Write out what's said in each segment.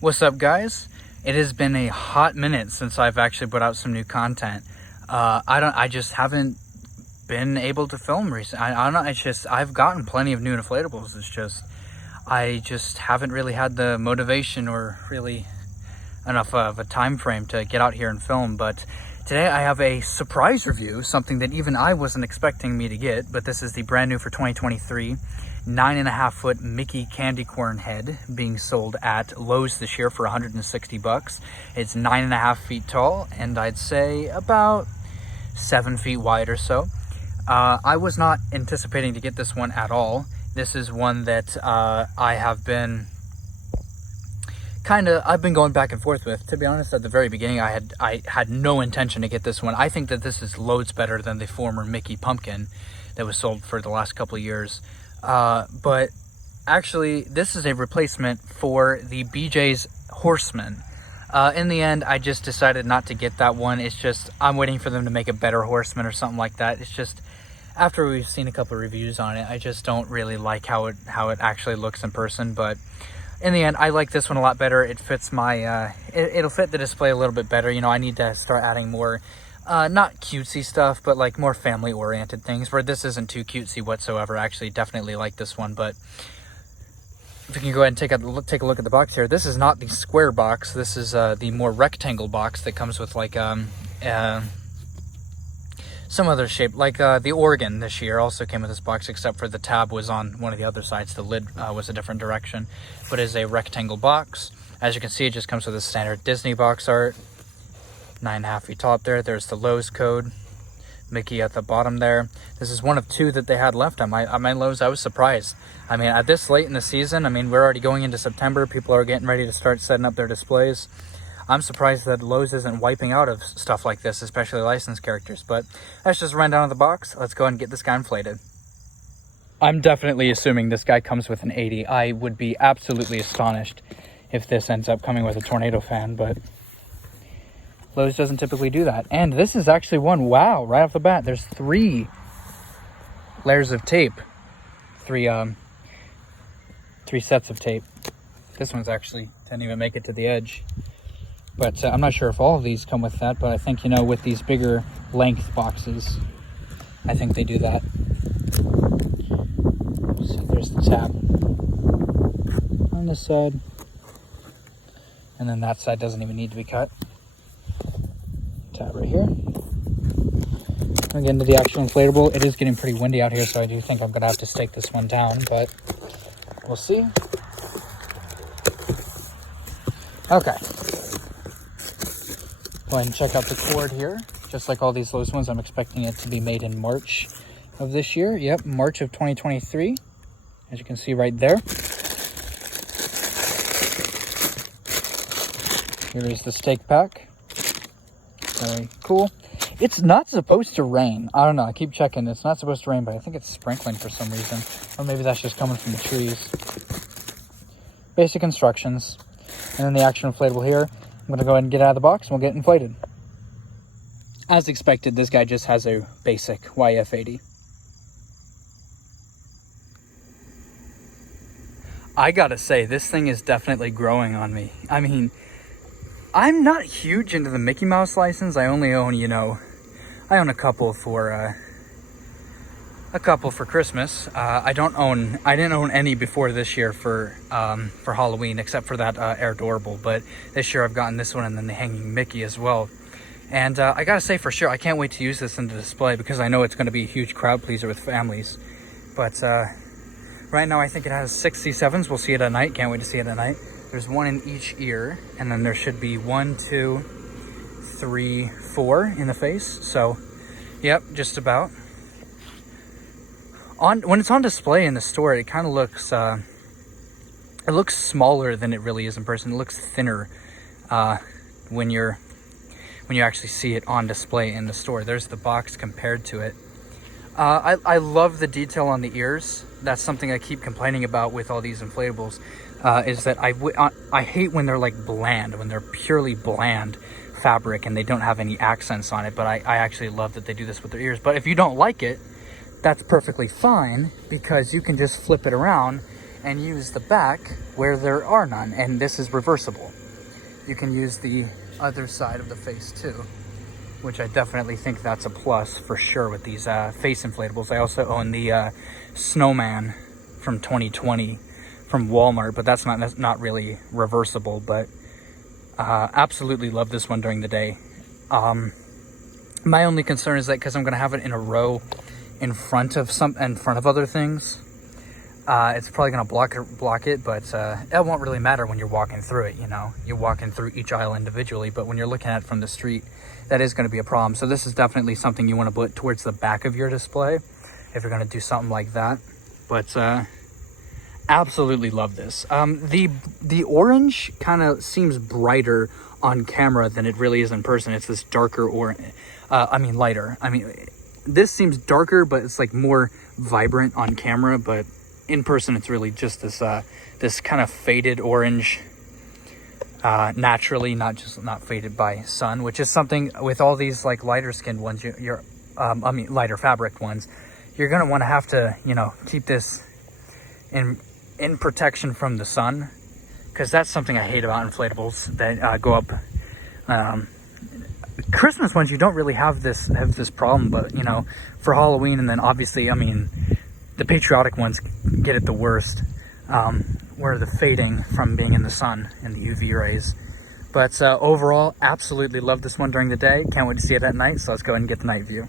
What's up, guys? It has been a hot minute since I've actually put out some new content. I just haven't been able to film recently. I don't know. It's just I've gotten plenty of new inflatables. It's just I just haven't really had the motivation or really enough of a time frame to get out here and film. But today I have a surprise review, something that even I wasn't expecting me to get. But this is the brand new for 2023. 9.5 foot Mickey candy corn head being sold at Lowe's this year for $160. It's 9.5 feet tall and I'd say about 7 feet wide or so. I was not anticipating to get this one at all. This is one that I have been I've been going back and forth with. To be honest, at the very beginning I had no intention to get this one. I think that this is loads better than the former Mickey pumpkin that was sold for the last couple of years. But actually this is a replacement for the BJ's Horseman. In the end, I just decided not to get that one. It's just, I'm waiting for them to make a better Horseman or something like that. It's just, after we've seen a couple of reviews on it, I just don't really like how it actually looks in person. But in the end, I like this one a lot better. It fits my, it'll fit the display a little bit better. You know, I need to start adding more not cutesy stuff, but like more family oriented things, where this isn't too cutesy whatsoever. I actually definitely like this one. But if you can go ahead and take a look at the box here, this is not the square box. This is the more rectangle box that comes with like some other shape, like the Oregon this year also came with this box, except for the tab was on one of the other sides. The lid was a different direction, but it is a rectangle box. As you can see, it just comes with a standard Disney box art. 9.5 feet tall up there. There's the Lowe's code, Mickey at the bottom there. This is one of two that they had left on my Lowe's. I was surprised. I mean, at this late in the season, I mean, we're already going into September. People are getting ready to start setting up their displays. I'm surprised that Lowe's isn't wiping out of stuff like this, especially licensed characters. But that's just run down of the box. Let's go ahead and get this guy inflated. I'm definitely assuming this guy comes with an 80. I would be absolutely astonished if this ends up coming with a tornado fan, but Lowe's doesn't typically do that. And this is actually one, wow, right off the bat, there's 3 layers of tape. 3 sets of tape. This one's actually didn't even make it to the edge. But I'm not sure if all of these come with that, but I think, you know, with these bigger length boxes, I think they do that. So there's the tab on this side. And then that side doesn't even need to be cut. Tab right here. We're getting to the actual inflatable. It is getting pretty windy out here, so I do think I'm gonna have to stake this one down, but we'll see. Okay. Go ahead and check out the cord here. Just like all these Lowe's ones, I'm expecting it to be made in March of this year. Yep, March of 2023. As you can see right there. Here is the stake pack. Very cool. It's not supposed to rain. I don't know. I keep checking. It's not supposed to rain, but I think it's sprinkling for some reason. Or maybe that's just coming from the trees. Basic instructions. And then the actual inflatable here. I'm going to go ahead and get out of the box and we'll get inflated. As expected, this guy just has a basic YF80. I gotta say, this thing is definitely growing on me. I mean, I'm not huge into the Mickey Mouse license. I only own, you know, I own a couple for Christmas. I didn't own any before this year for Halloween, except for that Air Adorable. But this year I've gotten this one and then the Hanging Mickey as well. And I gotta say for sure, I can't wait to use this in the display because I know it's gonna be a huge crowd pleaser with families. But right now I think it has 6 C7s. We'll see it at night. Can't wait to see it at night. There's 1 in each ear, and then there should be 1, 2, 3, 4 in the face. So, yep, just about. When it's on display in the store, it kind of looks, it looks smaller than it really is in person. It looks thinner when you actually see it on display in the store. There's the box compared to it. I love the detail on the ears. That's something I keep complaining about with all these inflatables. Is that I hate when they're like bland, when they're purely bland fabric and they don't have any accents on it. But I actually love that they do this with their ears. But if you don't like it, that's perfectly fine, because you can just flip it around and use the back where there are none, and this is reversible. You can use the other side of the face too, which I definitely think that's a plus for sure with these face inflatables. I also own the Snowman from 2020 from Walmart, but that's not really reversible, but absolutely love this one during the day. My only concern is that because I'm going to have it in a row in front of other things, it's probably going to block it, but it won't really matter when you're walking through it. You're walking through each aisle individually, but when you're looking at it from the street, that is going to be a problem. So this is definitely something you want to put towards the back of your display if you're going to do something like that. But absolutely love this. The orange kind of seems brighter on camera than it really is in person. It's this darker lighter. This seems darker, but it's like more vibrant on camera, but in person it's really just this kind of faded orange, naturally, not faded by sun, which is something with all these like lighter skinned ones, lighter fabric ones, you're gonna want to have to keep this in protection from the sun, because that's something I hate about inflatables that go up. Christmas ones, you don't really have this problem, but for Halloween, and then obviously the patriotic ones get it the worst, where the fading from being in the sun and the UV rays. But overall, absolutely love this one during the day. Can't wait to see it at night, so let's go ahead and get the night view.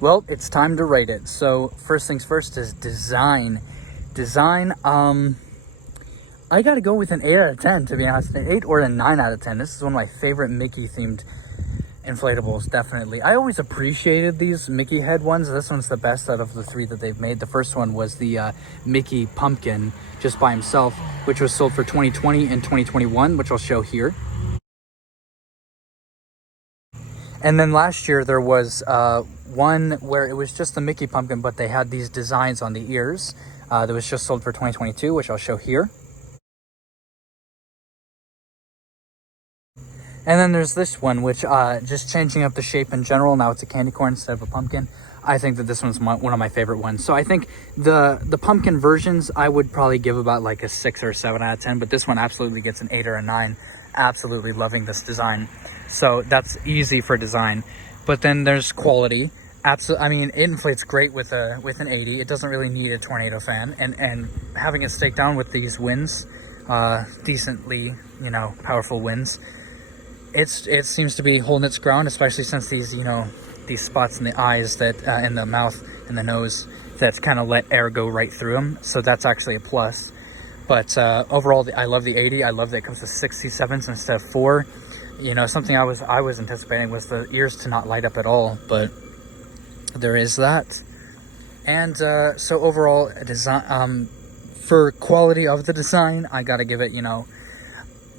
Well, it's time to rate it. So first things first is design. I gotta go with an 8 out of 10, to be honest. An 8 or a 9 out of 10. This is one of my favorite Mickey themed inflatables, definitely. I always appreciated these Mickey head ones. This one's the best out of the 3 that they've made. The first one was the Mickey Pumpkin just by himself, which was sold for 2020 and 2021, which I'll show here. And then last year there was one where it was just the Mickey Pumpkin, but they had these designs on the ears. That was just sold for 2022, which I'll show here. And then there's this one, which just changing up the shape in general. Now it's a candy corn instead of a pumpkin. I think that this one's one of my favorite ones. So I think the pumpkin versions, I would probably give about like a 6 or 7 out of 10. But this one absolutely gets an 8 or a 9. Absolutely loving this design. So that's easy for design. But then there's quality. Absolutely, it inflates great with an 80. It doesn't really need a tornado fan. And having it stake down with these winds, decently, powerful winds, it seems to be holding its ground, especially since these spots in the eyes that in the mouth and the nose that's kind of let air go right through them. So that's actually a plus. But overall, I love the 80. I love that it comes with 67s instead of 4. Something I was anticipating was the ears to not light up at all, but there is that. And so overall, design, for quality of the design, I gotta give it,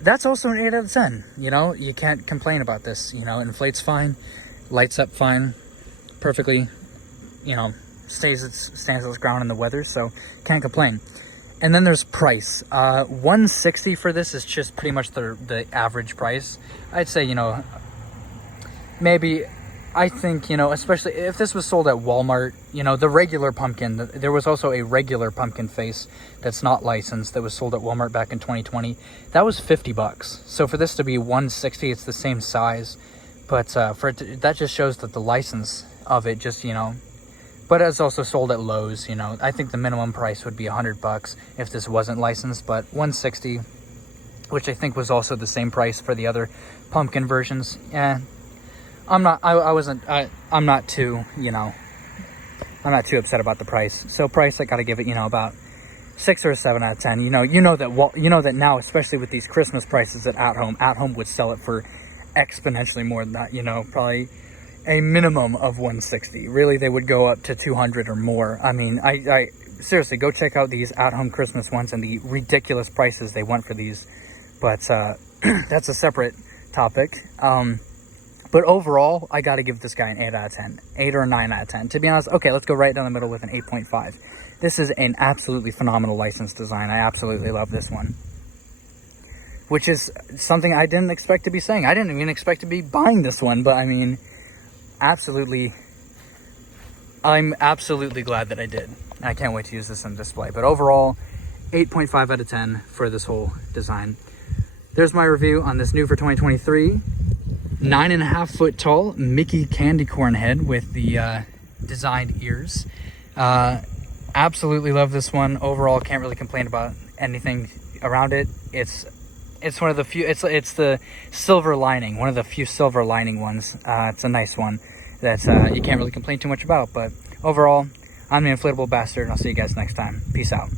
that's also an 8 out of 10. You can't complain about this. Inflates fine, lights up fine, perfectly, stands its ground in the weather, so can't complain. And then there's price. $160 for this is just pretty much the average price. I'd say, maybe I think, you know, especially if this was sold at Walmart, you know, the regular pumpkin, there was also a regular pumpkin face that's not licensed that was sold at Walmart back in 2020. That was $50. So for this to be $160, it's the same size. But for it to, that just shows that the license of it just, you know, but it's also sold at Lowe's, you know. I think the minimum price would be $100 if this wasn't licensed, but $160, which I think was also the same price for the other pumpkin versions. Yeah. I'm not too, you know, I'm not too upset about the price. So price, I gotta give it, you know, about 6 or 7 out of 10. You know that now, especially with these Christmas prices at Home would sell it for exponentially more than that, you know, probably a minimum of 160. Really, they would go up to 200 or more. I mean, I seriously, go check out these At Home Christmas ones and the ridiculous prices they want for these. But that's a separate topic. But overall, I got to give this guy an 8 out of 10. 8 or a 9 out of 10. To be honest, okay, let's go right down the middle with an 8.5. This is an absolutely phenomenal license design. I absolutely love this one. Which is something I didn't expect to be saying. I didn't even expect to be buying this one. But, I mean, I'm absolutely glad that I did. I can't wait to use this on display. But overall, 8.5 out of 10 for this whole design. There's my review on this new for 2023. 9.5 foot tall Mickey candy corn head with the designed ears. Absolutely love this one. Overall, can't really complain about anything around it. It's one of the few. It's the silver lining. One of the few silver lining ones. It's a nice one that you can't really complain too much about. But overall, I'm the Inflatable Bastard, and I'll see you guys next time. Peace out.